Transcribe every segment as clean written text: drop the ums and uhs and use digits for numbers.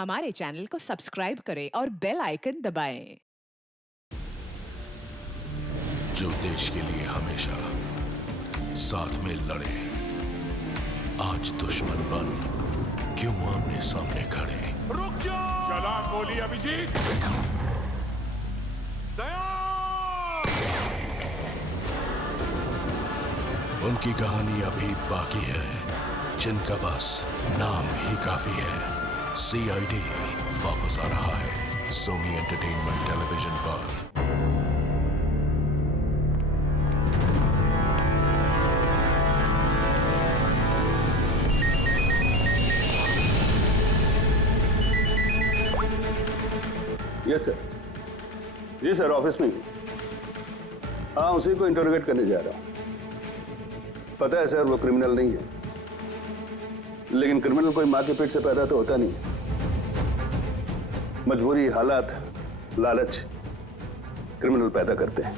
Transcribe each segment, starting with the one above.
हमारे चैनल को सब्सक्राइब करें और बेल आइकन दबाएं। जो देश के लिए हमेशा साथ में लड़े, आज दुश्मन बन क्यों आमने सामने खड़े। रुक जाओ! चला गोली अभिजीत! दया! उनकी कहानी अभी बाकी है, जिनका बस नाम ही काफी है। सीआईडी वापस आ रहा है सोनी एंटरटेनमेंट टेलीविजन पर। Yes sir. जी सर, ऑफिस में ही। हाँ, उसी को इंटरोगेट करने जा रहा हूँ। पता है सर, वो क्रिमिनल नहीं है, लेकिन क्रिमिनल कोई माँ के पेट से पैदा तो होता नहीं। मजबूरी, हालात, लालच क्रिमिनल पैदा करते हैं।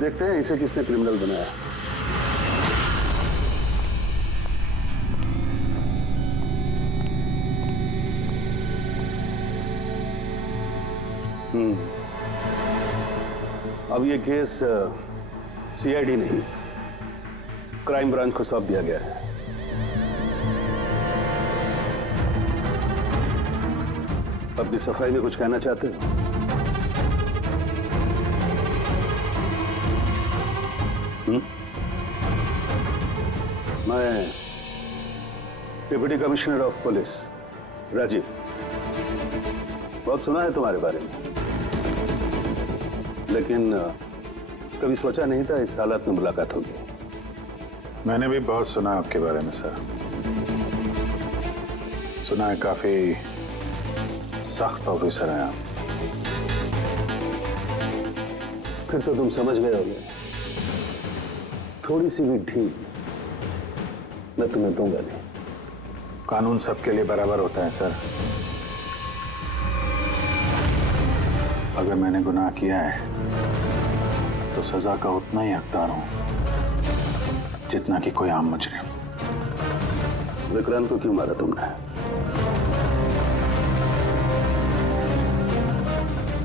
देखते हैं इसे किसने क्रिमिनल बनाया। अब ये केस सीआईडी नहीं, क्राइम ब्रांच को सौंप दिया गया है। अब भी सफाई में कुछ कहना चाहते हो? मैं deputy commissioner of police Rajeev, बहुत सुना है तुम्हारे बारे में, लेकिन कभी सोचा नहीं था इस हालत में मुलाकात होगी। मैंने भी बहुत सुना आपके बारे में सर। सुना है काफी सख्त ऑफिसर हैं आप। फिर तो तुम समझ गए होगे, थोड़ी सी भी ढील मैं तुम्हें दूंगा नहीं। कानून सबके लिए बराबर होता है सर। अगर मैंने गुनाह किया है तो सजा का उतना ही हकदार हूं जितना कि कोई आम मुजरिम। विक्रांत को क्यों मारा तुमने?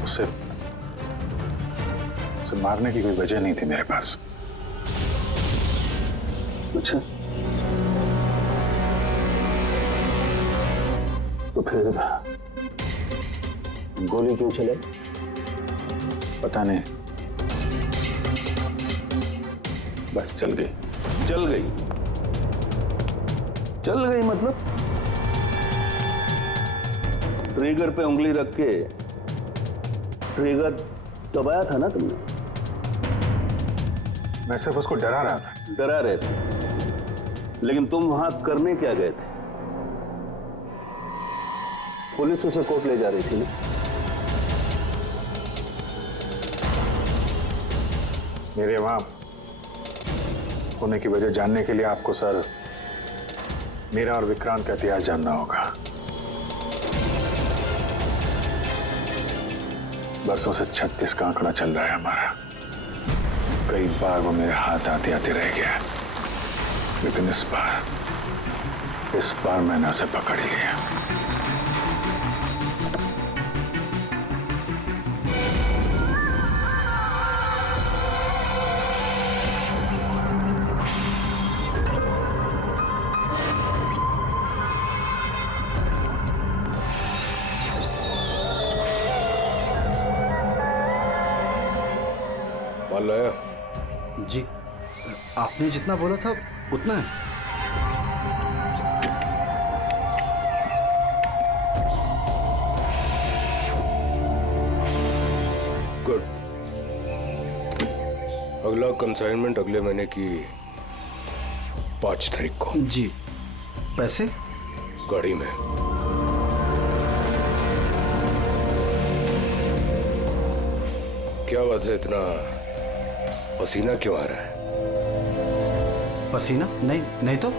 उसे मारने की कोई वजह नहीं थी मेरे पास। अच्छा, तो फिर गोली क्यों चले? पता नहीं, बस चल गई। चल गई? चल गई मतलब ट्रिगर पे उंगली रख के ट्रिगर दबाया था ना तुमने? मैं सिर्फ उसको डरा रहा था। डरा रहे थे, लेकिन तुम वहां करने क्या गए थे? पुलिस उसे कोर्ट ले जा रही थी ना? मेरे वहां होने की वजह जानने के लिए आपको सर मेरा और विक्रांत का इतिहास जानना होगा। बरसों से 36 का आंकड़ा चल रहा है हमारा। कई बार वो मेरे हाथ आते आते रह गया, लेकिन इस बार मैंने उसे पकड़ लिया। माल लाया? जी, आपने जितना बोला था उतना है। गुड। अगला कंसाइनमेंट अगले महीने की 5 तारीख को। जी, पैसे? गाड़ी में। क्या बात है, इतना पसीना क्यों आ रहा है? पसीना? नहीं तो।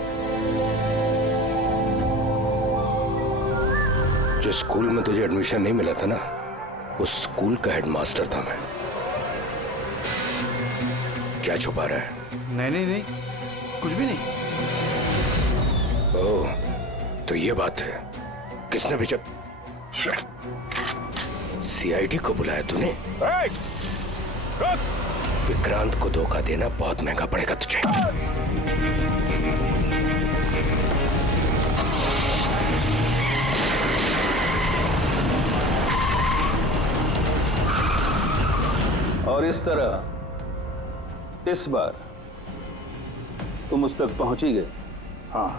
जिस स्कूल में तुझे एडमिशन नहीं मिला था ना, उस स्कूल का हेडमास्टर था मैं। क्या छुपा रहा है? नहीं, कुछ भी नहीं। ओह, तो ये बात है, किसने भेजा? सीआईडी को बुलाया तूने? विक्रांत को धोखा देना बहुत महंगा पड़ेगा तुझे। और इस तरह इस बार तुम उस तक पहुंच ही गए। हाँ,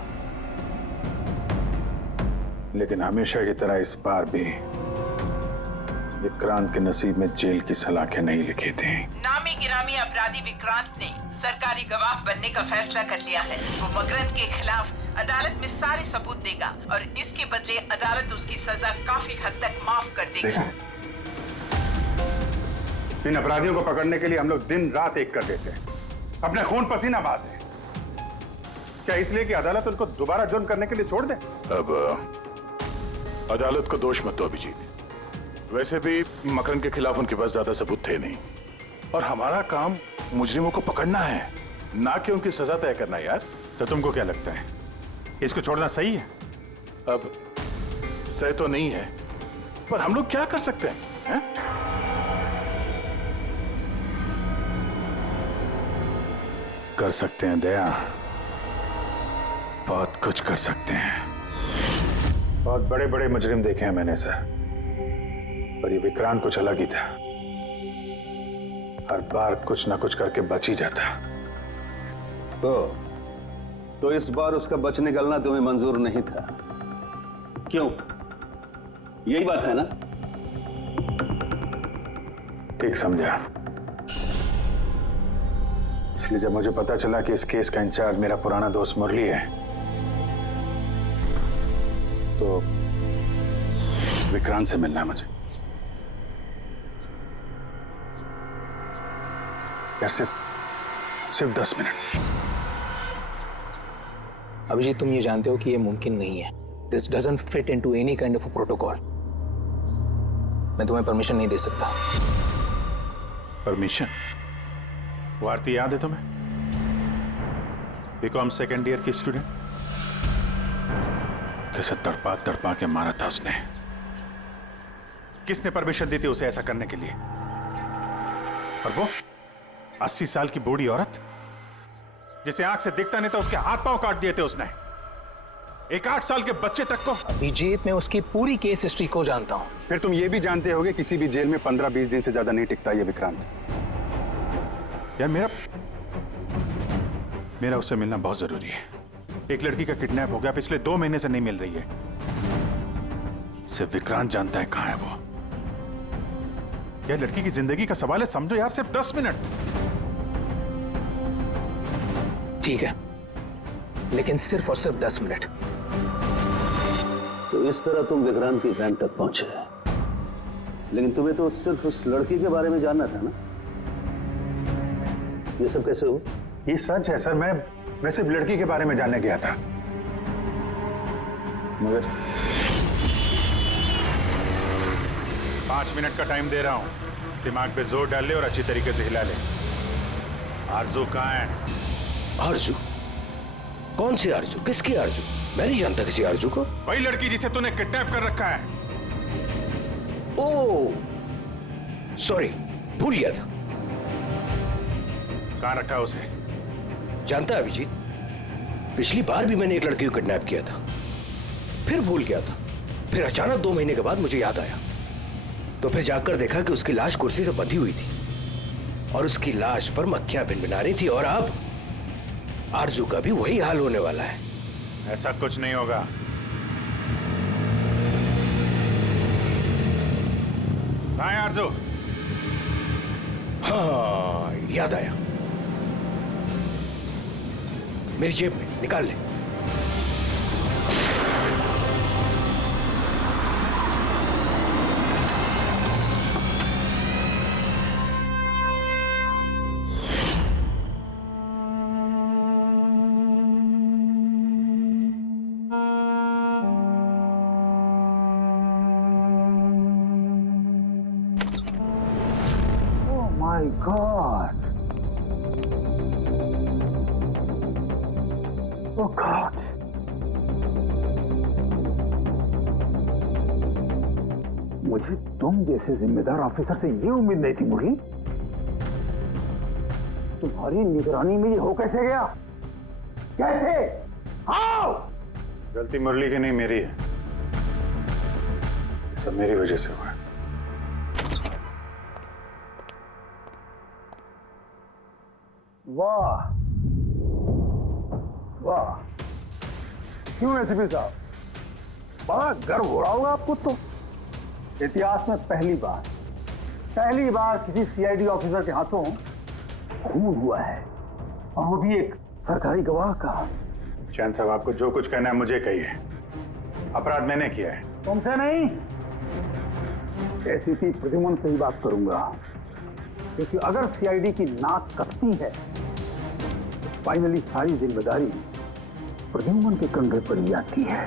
लेकिन हमेशा की तरह इस बार भी विक्रांत के नसीब में जेल की सलाखें नहीं लिखी थी। नामी गिरामी अपराधी विक्रांत ने सरकारी गवाह बनने का फैसला कर लिया है। वो मकरंद के खिलाफ अदालत में सारे सबूत देगा और इसके बदले अदालत उसकी सजा काफी हद तक माफ कर देगी। इन अपराधियों को पकड़ने के लिए हम लोग दिन रात एक कर देते हैं, अपने खून पसीना बहाते हैं। क्या इसलिए कि अदालत उनको दोबारा जुर्म करने के लिए छोड़ दे? अब अदालत को दोष मत दो अभिजीत। वैसे भी मकरंद के खिलाफ उनके पास ज्यादा सबूत थे नहीं, और हमारा काम मुजरिमों को पकड़ना है, ना कि उनकी सजा तय करना। यार, तो तुमको क्या लगता है, इसको छोड़ना सही है? अब सही तो नहीं है, पर हम लोग क्या कर सकते हैं? कर सकते हैं दया, बहुत कुछ कर सकते हैं। बहुत बड़े बड़े मुजरिम देखे हैं मैंने सर, पर ये विक्रांत कुछ अलग ही था। हर बार कुछ ना कुछ करके बच ही जाता। तो इस बार उसका बच निकलना तुम्हें मंजूर नहीं था, क्यों? यही बात है ना? ठीक समझा। इसलिए जब मुझे पता चला कि इस केस का इंचार्ज मेरा पुराना दोस्त मुरली है, तो विक्रांत से मिलना है मुझे। यार सिर्फ 10 मिनट। अभिजीत, तुम ये जानते हो कि ये मुमकिन नहीं है। This doesn't fit into any kind of protocol. मैं तुम्हें परमिशन नहीं दे सकता। परमिशन? वो आरती याद है तुम्हें? बीकॉम सेकेंड ईयर की स्टूडेंट, कैसे तड़पा तड़पा के मारा था उसने। किसने परमिशन दी थी उसे ऐसा करने के लिए? और वो 80 साल की बूढ़ी औरत जिसे आंख से दिखता नहीं था, उसके हाथ पांव काट दिए थे उसने। एक 8 साल के बच्चे तक को। अभिजीत, मैं उसकी पूरी केस हिस्ट्री को जानता हूं। फिर तुम ये भी जानते होगे किसी भी जेल में 15-20 दिन से ज्यादा नहीं टिकता ये विक्रांत। यार मेरा उससे मिलना बहुत जरूरी है। एक लड़की का किडनैप हो गया, पिछले 2 महीने से नहीं मिल रही है। सिर्फ विक्रांत जानता है कहां है वो। यह लड़की की जिंदगी का सवाल है, समझो यार, सिर्फ 10 मिनट। ठीक है, लेकिन सिर्फ और सिर्फ 10 मिनट। तो इस तरह तुम विक्रांत की वैन तक पहुंचे, लेकिन तुम्हें तो सिर्फ उस लड़की के बारे में जानना था ना? ये सब कैसे हो? ये सच है सर, मैं सिर्फ लड़की के बारे में जानने गया था, मगर 5 मिनट का टाइम दे रहा हूं। दिमाग पे जोर डाल ले और अच्छी तरीके से हिला ले। आरजू कहाँ है? आरजू? कौन सी आरजू? किसकी आरजू? मैं नहीं जानता किसी आरजू को। वही लड़की जिसे तूने किडनैप कर रखा है। ओह, सॉरी, भूल गया था। कहाँ रखा है उसे? जानता है अभिजीत, पिछली बार भी मैंने एक लड़की को किडनैप किया था, फिर भूल गया था। फिर अचानक 2 महीने के बाद मुझे याद आया, तो फिर जाकर देखा कि उसकी लाश कुर्सी से बंधी हुई थी और उसकी लाश पर मक्खियां भिनभिना रही थी। और अब आरजू का भी वही हाल होने वाला है। ऐसा कुछ नहीं होगा। कहाँ है आरजू? हाँ, याद आया, मेरी जेब में, निकाल ले। My God. Oh God. मुझे तुम जैसे जिम्मेदार ऑफिसर से ये उम्मीद नहीं थी मुरली। तुम्हारी निगरानी में ये हो कैसे गया? कैसे? आओ! गलती मुरली की नहीं, मेरी है। ये सब मेरी वजह से हुआ है। वाह वाह, क्यों एसीपी साहब, बड़ा गर्व हो रहा होगा आपको। तो इतिहास में पहली बार किसी सीआईडी ऑफिसर के हाथों खून हुआ है, और वो भी एक सरकारी गवाह का। चैन साहब, आपको जो कुछ कहना है मुझे कहिए। अपराध मैंने किया है। तुमसे नहीं, एसीपी प्रद्युम्न से ही बात करूंगा, क्योंकि अगर सीआईडी की नाक कटती है तो फाइनली सारी जिम्मेदारी प्रद्युम्न के कंधे पर ही आती है।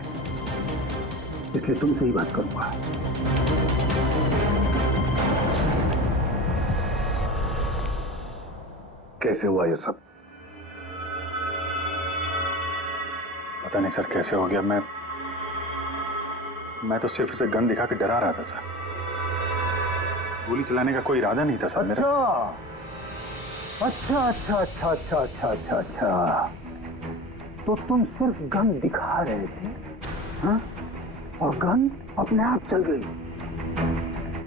इसलिए तुमसे ही बात करूंगा। कैसे हुआ ये सब? पता नहीं सर कैसे हो गया। मैं तो सिर्फ उसे गन दिखा के डरा रहा था सर। गोली चलाने का कोई इरादा नहीं था सर मेरा। अच्छा। तो तुम सिर्फ गन दिखा रहे थे, हाँ? और गन अपने आप चल गई।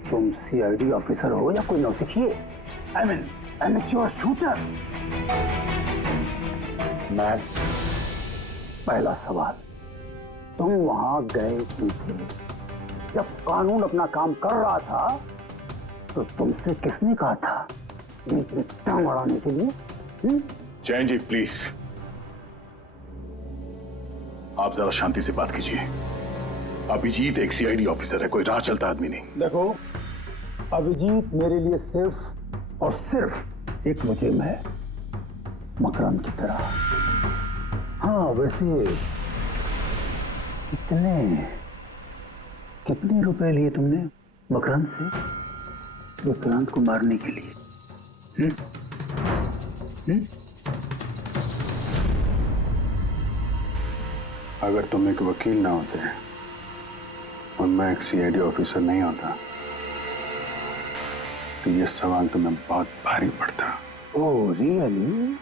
तुम सीआईडी ऑफिसर हो या कोई नौसिखिए? I mean amateur shooter. मैं पहला सवाल, तुम वहां गए क्यों थे? जब कानून अपना काम कर रहा था तो तुमसे किसने कहा था बीच में टांग अड़ाने के लिए? जैन जी प्लीज, आप जरा शांति से बात कीजिए। अभिजीत एक सीआईडी ऑफिसर है, कोई राह चलता आदमी नहीं। देखो, अभिजीत मेरे लिए सिर्फ और सिर्फ एक मुजरिम है, मकरंद की तरह। हाँ, वैसे कितने रुपए लिए तुमने मकरंद से विक्रांत को मारने के लिए? अगर तुम एक वकील ना होते और मैं एक सीआईडी ऑफिसर नहीं होता तो ये सवाल तुम्हें बहुत भारी पड़ता। Oh really?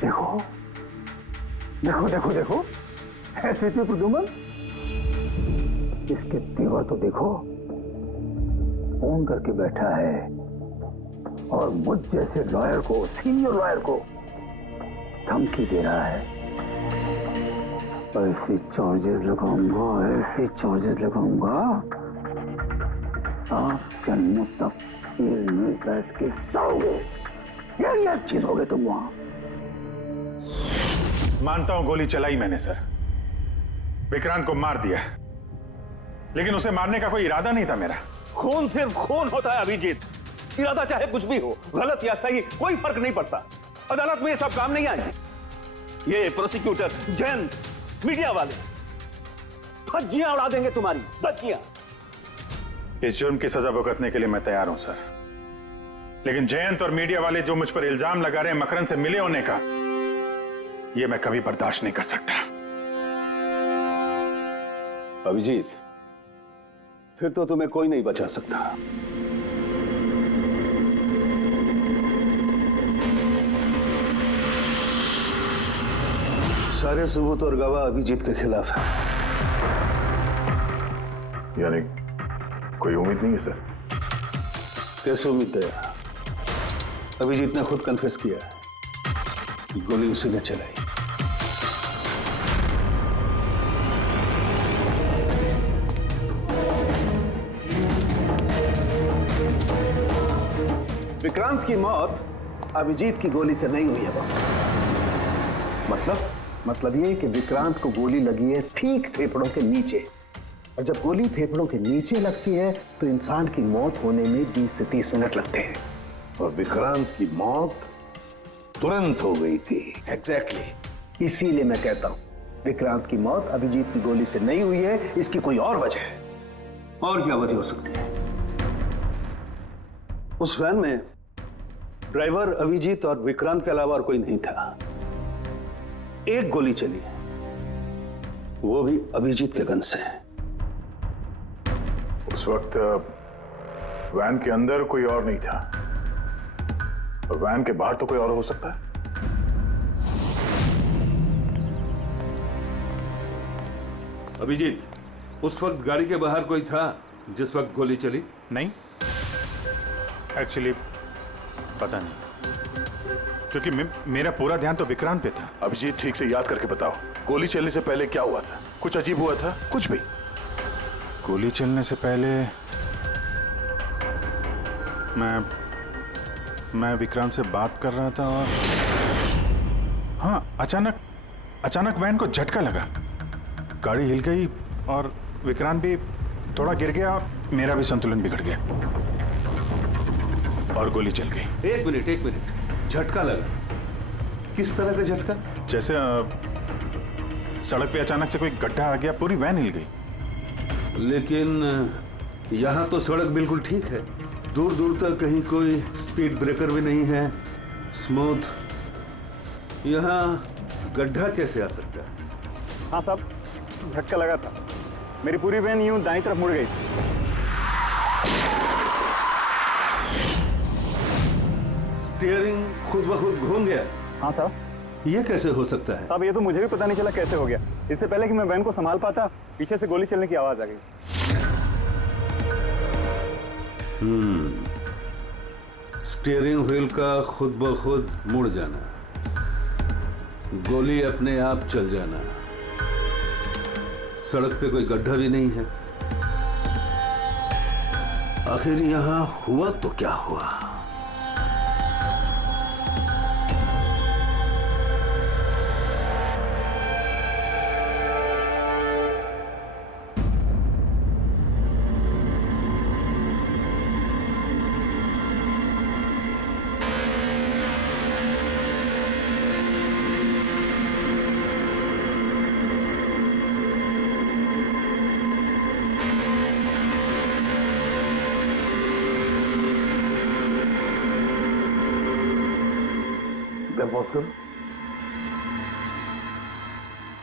देखो देखो देखो देखो, ऐसे थे प्रद्युम्न, इसके तेवर तो देखो। फोन करके बैठा है और मुझ जैसे लॉयर को, सीनियर लॉयर को धमकी दे रहा है। ऐसे चार्जेस लगाऊंगा, 7 जन्मों तक जेल में बैठ के सोओगे। ये चीज हो गए तुम वहां। मानता हूं गोली चलाई मैंने सर, विक्रांत को मार दिया, लेकिन उसे मारने का कोई इरादा नहीं था मेरा। खून सिर्फ खून होता है अभिजीत, इरादा चाहे कुछ भी हो, गलत या सही कोई फर्क नहीं पड़ता। अदालत में ये सब काम नहीं आए। ये प्रोसिक्यूटर, जैन, मीडिया वाले धज्जियां उड़ा देंगे तुम्हारी, धज्जियां। इस जुर्म की सजा भुगतने के लिए मैं तैयार हूं सर, लेकिन जयंत और मीडिया वाले जो मुझ पर इल्जाम लगा रहे हैं मकरंद से मिले होने का, ये मैं कभी बर्दाश्त नहीं कर सकता। अभिजीत, फिर तो तुम्हें कोई नहीं बचा सकता। सारे सबूत और गवाह अभिजीत के खिलाफ है। यानी कोई उम्मीद नहीं है सर? कैसे उम्मीद है? अभिजीत ने खुद कन्फेस किया है कि गोली उसी ने चलाई। विक्रांत की मौत अभिजीत की गोली से नहीं हुई है बॉस। मतलब ये कि विक्रांत को गोली लगी है ठीक फेफड़ों के नीचे, और जब गोली फेफड़ों के नीचे लगती है तो इंसान की मौत होने में 20 से 30 मिनट लगते हैं, और विक्रांत की मौत तुरंत हो गई थी। एग्जैक्टली। इसीलिए मैं कहता हूं विक्रांत की मौत अभिजीत की गोली से नहीं हुई है, इसकी कोई और वजह है। और क्या वजह हो सकती है? उस वैन में ड्राइवर अभिजीत और विक्रांत के अलावा और कोई नहीं था। एक गोली चली, वो भी अभिजीत के गन से। उस वक्त वैन के अंदर कोई और नहीं था, और वैन के बाहर तो कोई और हो सकता है। अभिजीत, उस वक्त गाड़ी के बाहर कोई था जिस वक्त गोली चली? नहीं, एक्चुअली पता नहीं, क्योंकि मेरा पूरा ध्यान तो विक्रांत पे था। अभिजीत, ठीक से याद करके बताओ, गोली चलने से पहले क्या हुआ था? कुछ अजीब हुआ था? कुछ भी? गोली चलने से पहले मैं विक्रांत से बात कर रहा था और हाँ, अचानक वैन को झटका लगा, गाड़ी हिल गई और विक्रांत भी थोड़ा गिर गया, मेरा भी संतुलन बिगड़ गया और गोली चल गई। एक मिनट, झटका लगा? किस तरह का झटका? जैसे सड़क पे अचानक से कोई गड्ढा आ गया, पूरी वैन हिल गई। लेकिन यहाँ तो सड़क बिल्कुल ठीक है, दूर दूर तक कहीं कोई स्पीड ब्रेकर भी नहीं है, स्मूथ। यहाँ गड्ढा कैसे आ सकता है? हाँ साहब, झटका लगा था, मेरी पूरी वैन यूं दाईं तरफ मुड़ गई। स्टीयरिंग खुद ब खुद घूम गया? हाँ साहब। ये कैसे हो सकता है? साहब, ये तो मुझे भी पता नहीं चला कैसे हो गया। इससे पहले कि मैं वैन को संभाल पाता, पीछे से गोली चलने की आवाज आ गई। स्टीयरिंग व्हील का खुद ब खुद मुड़ जाना, गोली अपने आप चल जाना, सड़क पे कोई गड्ढा भी नहीं है। आखिर यहां हुआ तो क्या हुआ?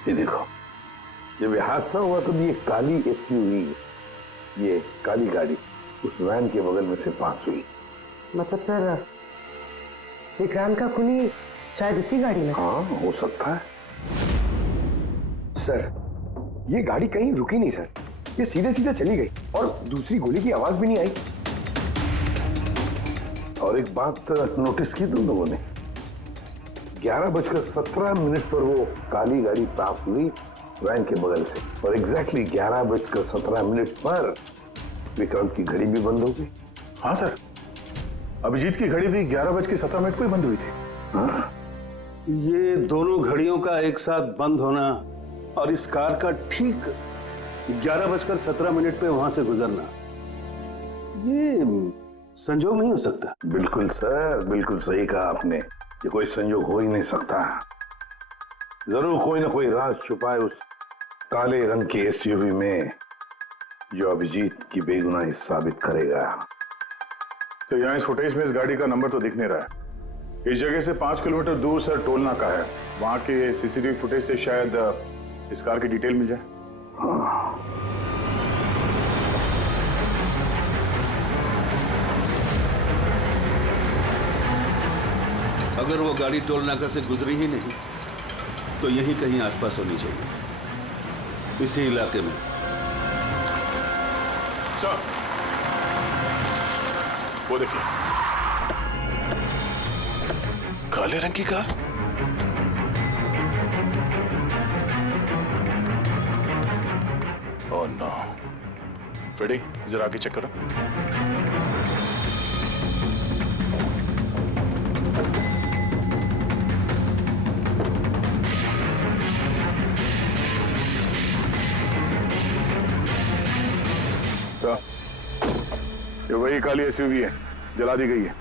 ये देखो, जब ये हादसा हुआ तो ये काली एसयूवी, ये काली गाड़ी उस वैन के बगल में से पास हुई। मतलब सर, विक्रांत का खूनी शायद इसी गाड़ी में? हाँ, हो सकता है। सर, ये गाड़ी कहीं रुकी नहीं सर, ये सीधे सीधे चली गई और दूसरी गोली की आवाज भी नहीं आई। और एक बात नोटिस की तुम लोगों ने, 11:17 पर वो काली गाड़ी पास हुई वैन के बगल से, और एग्जैक्टली 11:17 पर विक्रांत की घड़ी भी बंद हो गई। हाँ सर, अभिजीत की घड़ी भी 11:17 को ही बंद हुई थी। हाँ? ये दोनों घड़ियों का एक साथ बंद होना और इस कार का ठीक 11:17 पे वहां से गुजरना, ये संजोग नहीं हो सकता। बिल्कुल सर, बिल्कुल सही कहा आपने, ये कोई संयोग हो ही नहीं सकता। जरूर कोई ना कोई राज छुपा है उस काले रंग के एसयूवी में, जो अभिजीत की बेगुनाही साबित करेगा। तो यहाँ इस फुटेज में इस गाड़ी का नंबर तो दिख नहीं रहा है। इस जगह से 5 किलोमीटर दूर सर टोल नाका है, वहां के सीसीटीवी फुटेज से शायद इस कार की डिटेल मिल जाए। हाँ। अगर वो गाड़ी टोल नाका से गुजरी ही नहीं तो यहीं कहीं आसपास होनी चाहिए, इसी इलाके में। सर, वो देखिए, काले रंग की कार। Oh no. फ्रेडी, जरा आगे चेक करो। ये वही काली एसयूवी है, जला दी गई है।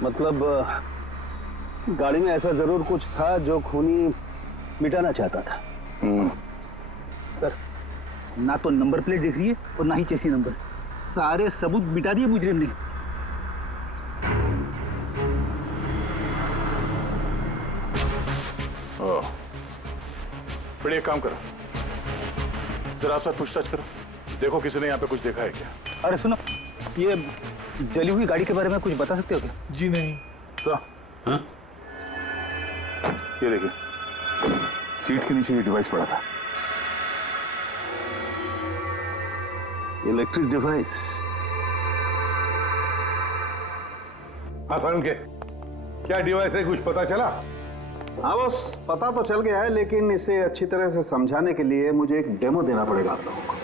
मतलब गाड़ी में ऐसा जरूर कुछ था जो खूनी मिटाना चाहता था। सर, ना तो नंबर प्लेट दिख रही है और ना ही चेसी नंबर, सारे सबूत मिटा दिए मुजरिम ने। फिर एक काम करो, जरा आसपास पूछताछ करो, देखो किसी ने यहाँ पे कुछ देखा है क्या? अरे सुनो, ये जली हुई गाड़ी के बारे में कुछ बता सकते हो क्या? जी नहीं। हाँ? ये देखिए, सीट के नीचे ये डिवाइस पड़ा था। Electric device. हाँ सर, उनके क्या डिवाइस है, कुछ पता चला? हाँ बॉस, पता तो चल गया है, लेकिन इसे अच्छी तरह से समझाने के लिए मुझे एक डेमो देना पड़ेगा आप लोगों को।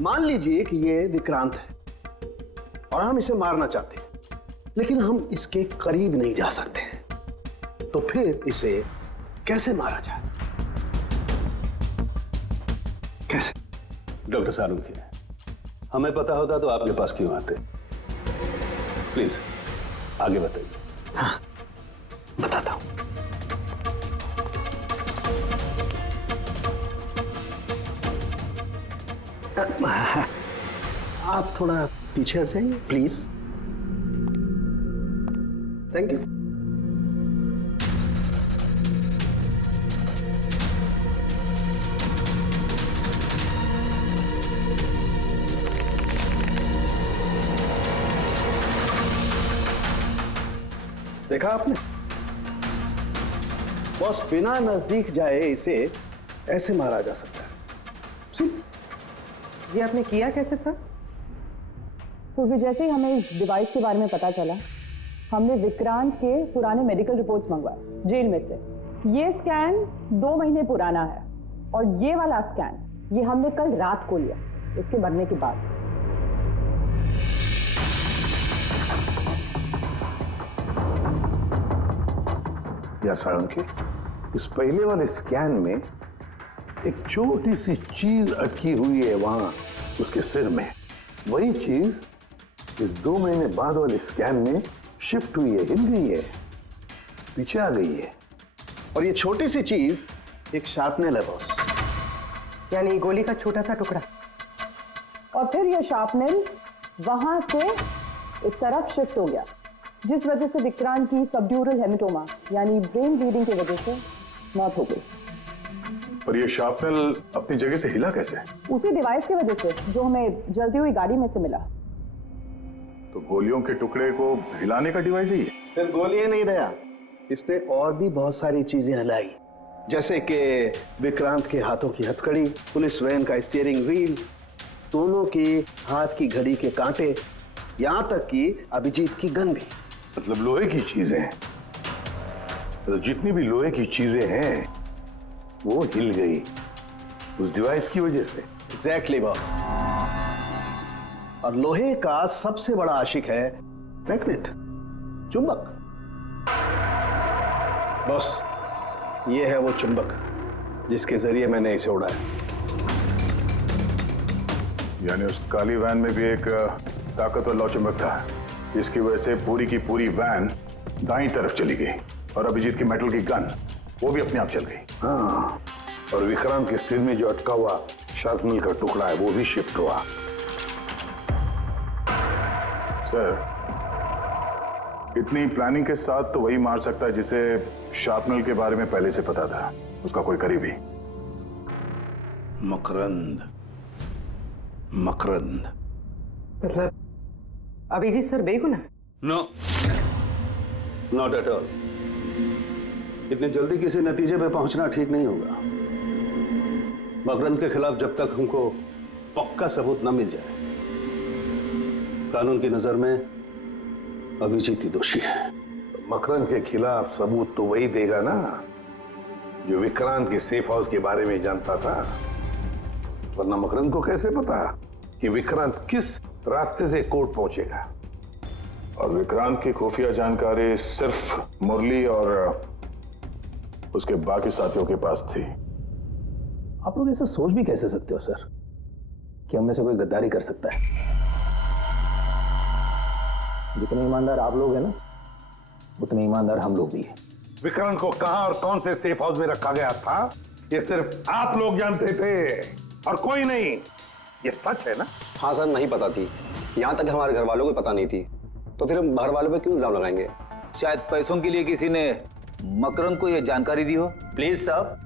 मान लीजिए कि ये विक्रांत है और हम इसे मारना चाहते हैं, लेकिन हम इसके करीब नहीं जा सकते, तो फिर इसे कैसे मारा जाए? कैसे? डॉक्टर सारुंखे, हमें पता होता तो आपके पास क्यों आते? प्लीज आगे बताइए। हाँ, बताता हूं। आप थोड़ा पीछे हट जाइए प्लीज। Thank you. देखा आपने बॉस, बिना नजदीक जाए इसे ऐसे मारा जा सकता है। ये आपने किया कैसे सर? क्योंकि जैसे ही हमें इस डिवाइस के बारे में पता चला, हमने विक्रांत के पुराने मेडिकल रिपोर्ट्स मंगवाए जेल में से। ये स्कैन 2 महीने पुराना है और ये वाला स्कैन ये हमने कल रात को लिया, उसके मरने के बाद। या सारुंखे, इस पहले वाले स्कैन में एक छोटी सी चीज अटकी हुई है वहां उसके सिर में। वही चीज इस 2 महीने बाद वाले स्कैन में शिफ्ट हुई है, हिल गई है, पीछे आ गई है। और ये छोटी सी चीज एक शार्पनेल है बॉस, यानी गोली का छोटा सा टुकड़ा। और फिर ये शार्पनेल वहां से इस तरफ शिफ्ट हो गया, जिस वजह से विक्रांत की सबड्यूरल हेमेटोमा यानी ब्रेन ब्लीडिंग की वजह से मौत हो गई। पर ये शार्पनेल अपनी जगह से हिला कैसे? उसी डिवाइस की वजह से जो हमें जलती हुई गाड़ी में से मिला। तो गोलियों के टुकड़े को हिलाने का डिवाइस ही है? सिर्फ गोलियां नहीं दया, इसने और भी बहुत सारी चीजें हिलाई, जैसे कि विक्रांत के हाथों की हथकड़ी, पुलिस वैन का स्टीयरिंग व्हील, दोनों की हाथ की घड़ी के कांटे, यहां तक कि अभिजीत की गन भी। मतलब लोहे की चीजें, तो जितनी भी लोहे की चीजें हैं वो हिल गई उस डिवाइस की वजह से। Exactly boss. और लोहे का सबसे बड़ा आशिक है मैग्नेट, चुंबक। बॉस, ये है वो चुंबक जिसके जरिए मैंने इसे उड़ाया। यानी उस काली वैन में भी एक ताकतवर लौ चुंबक था, जिसकी वजह से पूरी की पूरी वैन दाईं तरफ चली गई और अभिजीत की मेटल की गन वो भी अपने आप चल गई। हाँ, और विक्रांत के सिर में जो अटका हुआ शार्पनेल का टुकड़ा है वो भी शिफ्ट हुआ। सर, इतनी प्लानिंग के साथ तो वही मार सकता है जिसे शार्पनेल के बारे में पहले से पता था, उसका कोई करीबी। मकरंद। मकरंद मतलब अभिजीत सर बेगुनाह? No, not at all. इतनी जल्दी किसी नतीजे पे पहुंचना ठीक नहीं होगा। मकरंद के खिलाफ जब तक हमको पक्का सबूत न मिल जाए, कानून की नजर में अभिजीत ही दोषी है। मकरंद के खिलाफ सबूत तो वही देगा ना जो विक्रांत के सेफ हाउस के बारे में जानता था, वरना मकरंद को कैसे पता कि विक्रांत किस रास्ते से कोर्ट पहुंचेगा। और विक्रांत की खुफिया जानकारी सिर्फ मुरली और उसके बाकी साथियों के पास थी। आप लोग ऐसा सोच भी कैसे सकते हो सर कि हम में से कोई गद्दारी कर सकता है? जितने ईमानदार आप लोग हैं ना, उतने ईमानदार हम लोग भी हैं। विक्रांत को कहां और कौन से सेफ हाउस में रखा गया था ये सिर्फ आप लोग जानते थे और कोई नहीं। ये सच है ना? हाँ सर, नहीं पता थी। यहाँ तक हमारे घर वालों को पता नहीं थी, तो फिर हम बाहर वालों पे क्यों इल्जाम लगाएंगे? शायद पैसों के लिए किसी ने मकरंद को यह जानकारी दी हो। प्लीज साहब,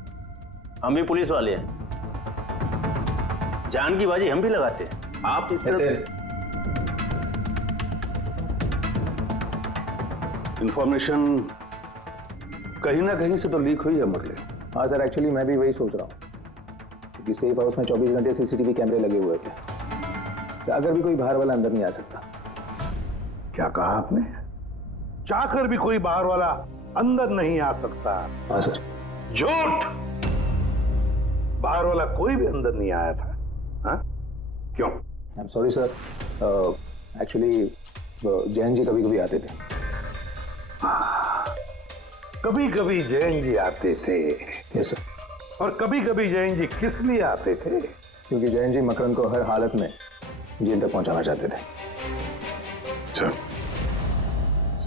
हम भी पुलिस वाले हैं, जान की बाजी हम भी लगाते हैं, आप इस तरह। इंफॉर्मेशन कहीं ना कहीं से तो लीक हुई है मुरली। हाँ सर, एक्चुअली मैं भी वही सोच रहा हूँ, क्योंकि सेफ हाउस में 24 घंटे सीसीटीवी कैमरे लगे हुए थे, तो अगर भी कोई बाहर वाला अंदर नहीं आ सकता। क्या कहा आपने? चाहकर भी कोई बाहर वाला अंदर नहीं आ सकता। हाँ सर। झूठ! बाहर वाला कोई भी अंदर नहीं आया था। हाँ? क्यों? I am sorry sir, actually Jain ji कभी कभी आते थे। कभी कभी जैन जी आते थे। Yes sir. और कभी कभी जैन जी किस लिए आते थे? क्योंकि जैन जी मकरंद को हर हालत में जेल तक पहुंचाना चाहते थे। अच्छा,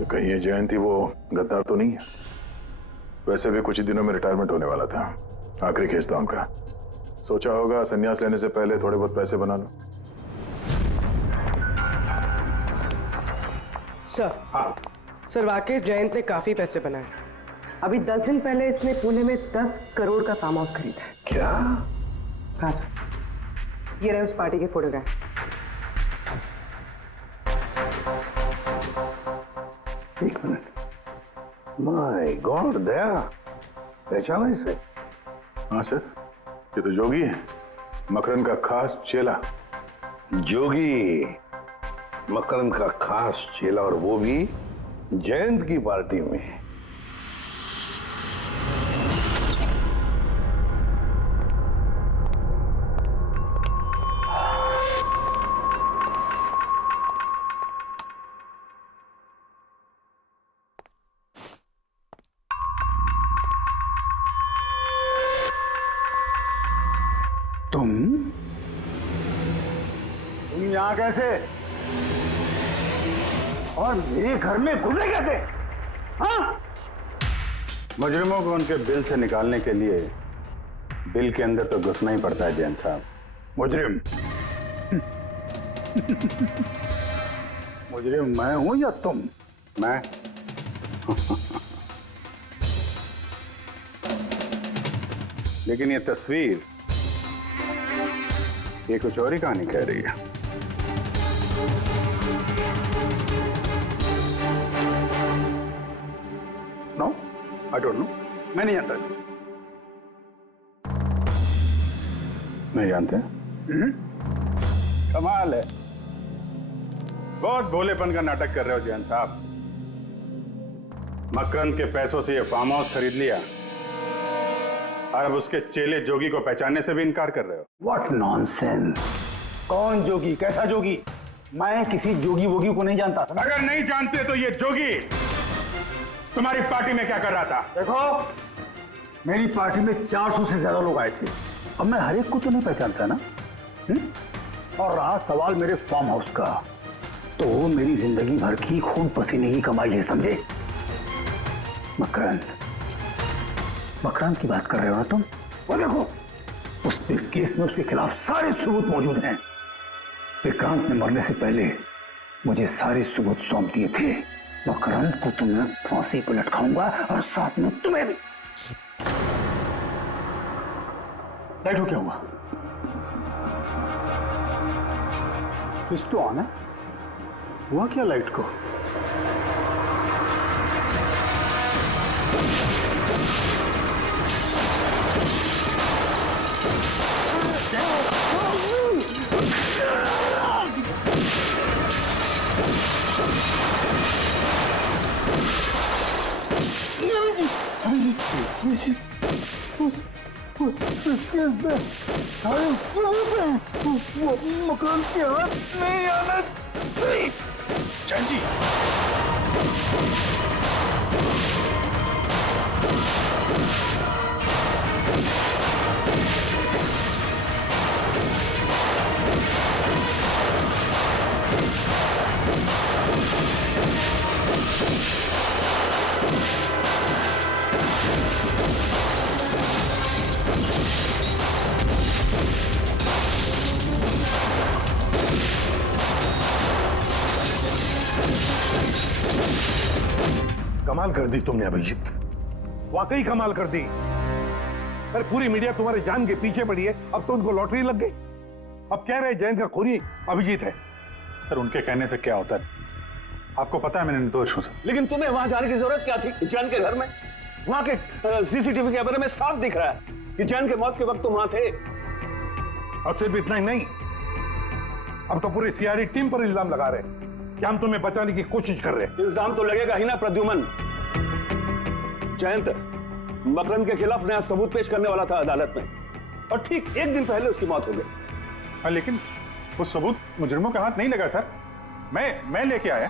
कहीं ये जयंती वो गद्दार तो नहीं है? वैसे भी कुछ ही दिनों में रिटायरमेंट होने वाला था, आखिरी केस था उनका। सोचा होगा संन्यास लेने से पहले थोड़े बहुत पैसे बना लो। सर, हाँ सर, वाकई जयंत ने काफी पैसे बनाए। अभी 10 दिन पहले इसने पुणे में 10 करोड़ का फार्म हाउस खरीदा है। क्या? हाँ सर, ये रहे उस पार्टी के फोटोग्राफ। एक मिनट, माय गॉड, दया पहचाना इसे? हाँ सर, ये तो जोगी है, मकरंद का खास चेला। जोगी मकरंद का खास चेला, और वो भी जयंत की पार्टी में। तुम यहाँ कैसे? और मेरे घर में घुसे कैसे? हाँ? मुजरिमों को उनके बिल से निकालने के लिए बिल के अंदर तो घुसना ही पड़ता है जैन साहब। मुजरिम? मुजरिम मैं हूं या तुम? मैं? लेकिन ये तस्वीर, ये कुछ और ही कहानी कह रही है। नो, आई डोंट नो, मैं नहीं जानता इसको। नहीं जानते? कमाल है, बहुत भोलेपन का नाटक कर रहे हो जैन साहब। मकरंद के पैसों से ये फार्म हाउस खरीद लिया, और अब उसके चेले जोगी को पहचानने से भी इनकार कर रहे हो। What nonsense! कौन जोगी? कैसा जोगी? मैं किसी जोगी वोगी को नहीं जानता। अगर नहीं जानते तो ये जोगी तुम्हारी पार्टी में क्या कर रहा था? देखो, मेरी पार्टी में 400 से ज्यादा लोग आए थे। अब मैं हर एक को तो नहीं पहचानता ना। और रहा सवाल मेरे फार्म हाउस का, तो मेरी जिंदगी भर की खून पसीने की कमाई है, समझे? मकरंद की बात कर रहे हो ना तुम? वो देखो, उस केस में उसके खिलाफ सारे सबूत मौजूद हैं। विक्रांत ने मरने से पहले मुझे सारे सबूत सौंप दिए थे। मकरंद को तो मैं फांसी पर लटकाऊंगा, और साथ में तुम्हें भी। लाइट हो क्या हुआ? स्विच तो ऑन है, हुआ क्या लाइट को? मकान के हाथ नहीं आना चाहिए। जैन जी, कमाल कर दी तुमने अभिजीत, वाकई कमाल कर दी। अरे पूरी मीडिया तुम्हारे जान के पीछे पड़ी है, अब तो उनको लॉटरी लग गई। अब कह रहे जयंत का खूनी अभिजीत है। सर उनके कहने से क्या होता है, आपको पता है मैं निर्दोष हूं सर। लेकिन तुम्हें वहां जाने की जरूरत क्या थी जैन के घर में? वहां के सीसीटीवी कैमरे में साफ दिख रहा है कि जैन के मौत के वक्त तुम वहां थे। और सिर्फ इतना ही नहीं, अब तो पूरी सीआईडी टीम पर इल्जाम लगा रहे हैं कि हम तुम्हें बचाने की कोशिश कर रहे हैं। इल्जाम तो लगेगा ही ना प्रद्युमन। जयंत मकरंद के खिलाफ नया सबूत पेश करने वाला था अदालत में, और ठीक एक दिन पहले उसकी मौत हो गई। हाँ, लेकिन वो सबूत मुजरिमों के हाथ नहीं लगा सर। मैं लेके आया।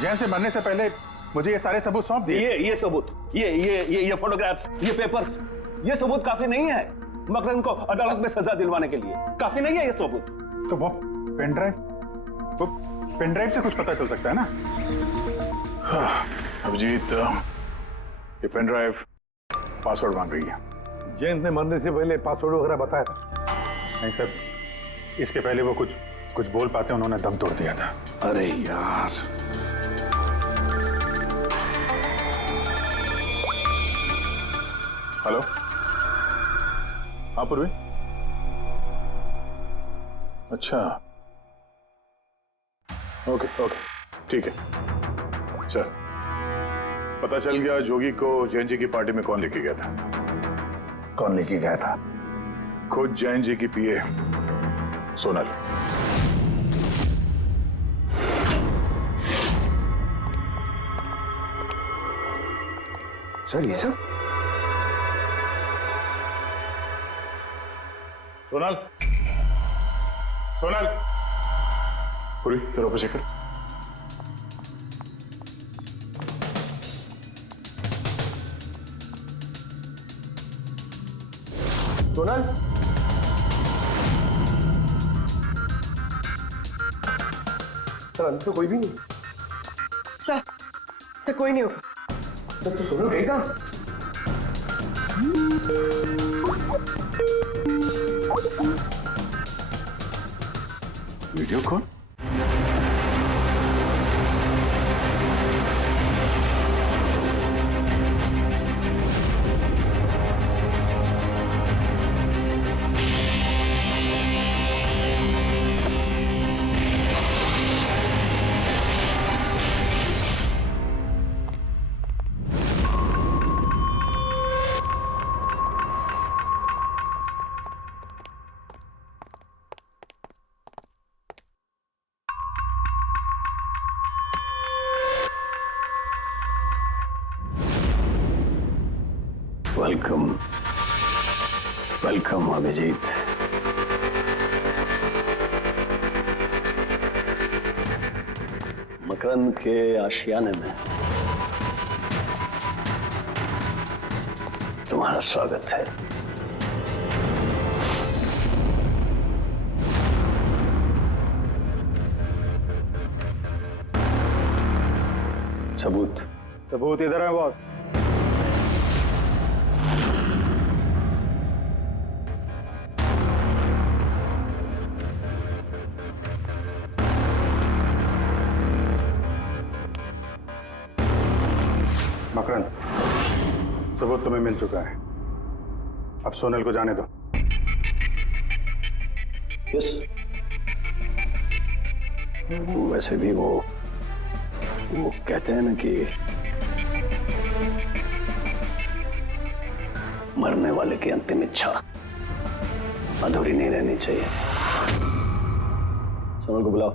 जैन से मरने से पहले मुझे ये सारे सबूत सौंप दिए। ये सबूत, ये फोटोग्राफ्स, ये पेपर्स, ये सबूत काफी नहीं है मकरंद को अदालत में सजा दिलवाने के लिए। काफी नहीं है ये सबूत। तो वो पेन ड्राइव से कुछ पता चल सकता है ना। अभिजीत, ये पेन ड्राइव पासवर्ड मांग रही है। जयंत ने मरने से पहले पासवर्ड वगैरह बताया था? नहीं सर, इसके पहले वो कुछ बोल पाते उन्होंने दम तोड़ दिया था। अरे यार, हेलो, हाँ पूर्वी। अच्छा, ओके, ठीक है। चल, पता चल गया जोगी को जैन जी की पार्टी में कौन लेके गया था। कौन लेके गया था? खुद जैन जी की पीए सोनल। सर ये सब? सोनल, पूरी तेरा ऑफिस चेक कर। सोनल, सर अंदर तो कोई भी नहीं। सर कोई नहीं होगा। सर तो सोनल गई कहाँ? Video call? वेलकम अभिजीत। मकरंद के आशियाने में तुम्हारा स्वागत है। सबूत इधर है बॉस। मकरंद, सबूत तुम्हें मिल चुका है, अब सोनल को जाने दो। यस। वैसे भी वो कहते हैं ना कि मरने वाले की अंतिम इच्छा अधूरी नहीं रहनी चाहिए। सोनल को बुलाओ।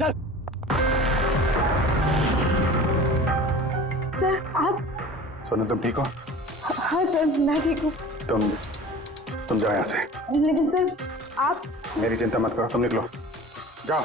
सर आप? सोनल तुम ठीक हो? हाँ सर, मैं ठीक हूँ। तुम जाओ यहाँ से। लेकिन सर आप? मेरी चिंता मत करो, तुम निकलो, जाओ।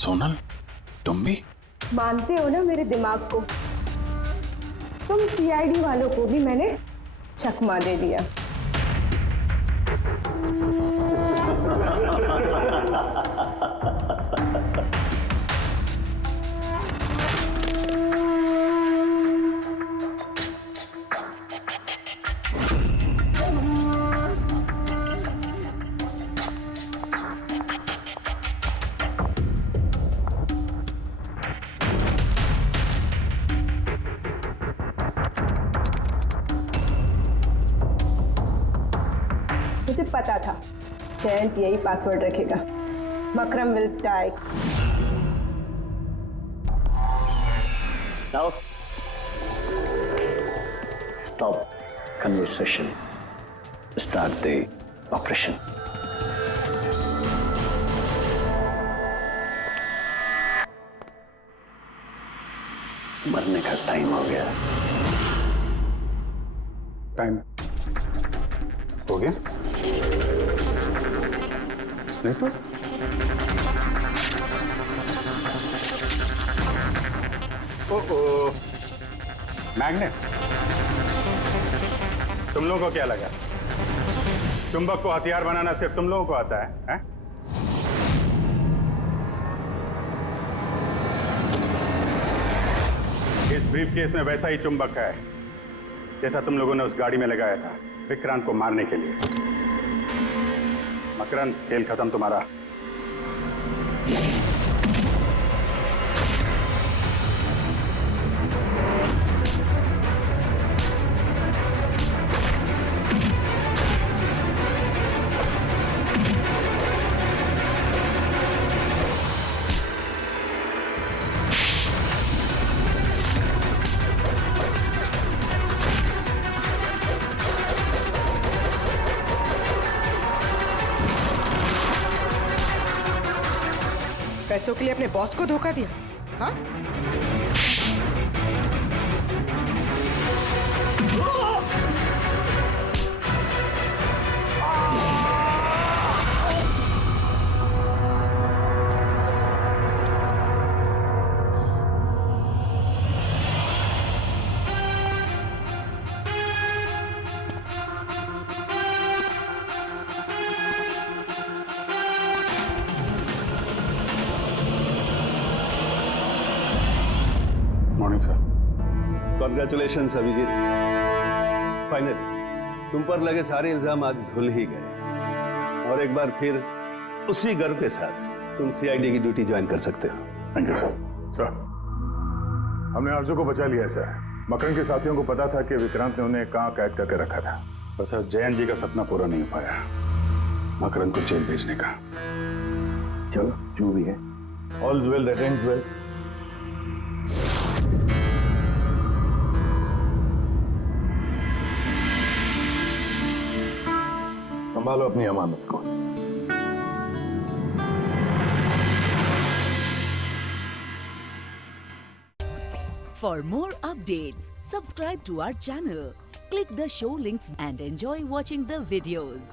सोनल, तुम भी? मानते हो ना मेरे दिमाग को? तुम सीआईडी वालों को भी मैंने चकमा दे दिया। मुझे पता था जयंत यही पासवर्ड रखेगा। Makram will die. Now, stop conversation. Start the operation. मरने का टाइम हो गया। टाइम हो गया? नहीं तो मैग्नेट, तुम लोगों को क्या लगा चुंबक को हथियार बनाना सिर्फ तुम लोगों को आता है? इस ब्रीफकेस में वैसा ही चुंबक है जैसा तुम लोगों ने उस गाड़ी में लगाया था विक्रांत को मारने के लिए। मकरंद, खेल खत्म तुम्हारा। पैसों के लिए अपने बॉस को धोखा दिया? हाँ? Morning sir. Congratulations Abhijeet, finally तुम पर लगे सारे इल्जाम आज धुल ही गए और एक बार फिर उसी गर्व के साथ तुम सीआईडी की ड्यूटी ज्वाइन कर सकते हो। Thank you sir. सर, हमने आरजू को बचा लिया सर। मकरन के साथियों को पता था कि विक्रांत ने उन्हें कहाँ कैद करके रखा था, बस जयंत जी का सपना पूरा नहीं हो पाया मकरन को जेल भेजने का। चलो जो भी है, all well that ends well. संभालो अपनी अमानत को। For more updates, subscribe to our channel, click the show links and enjoy watching the videos.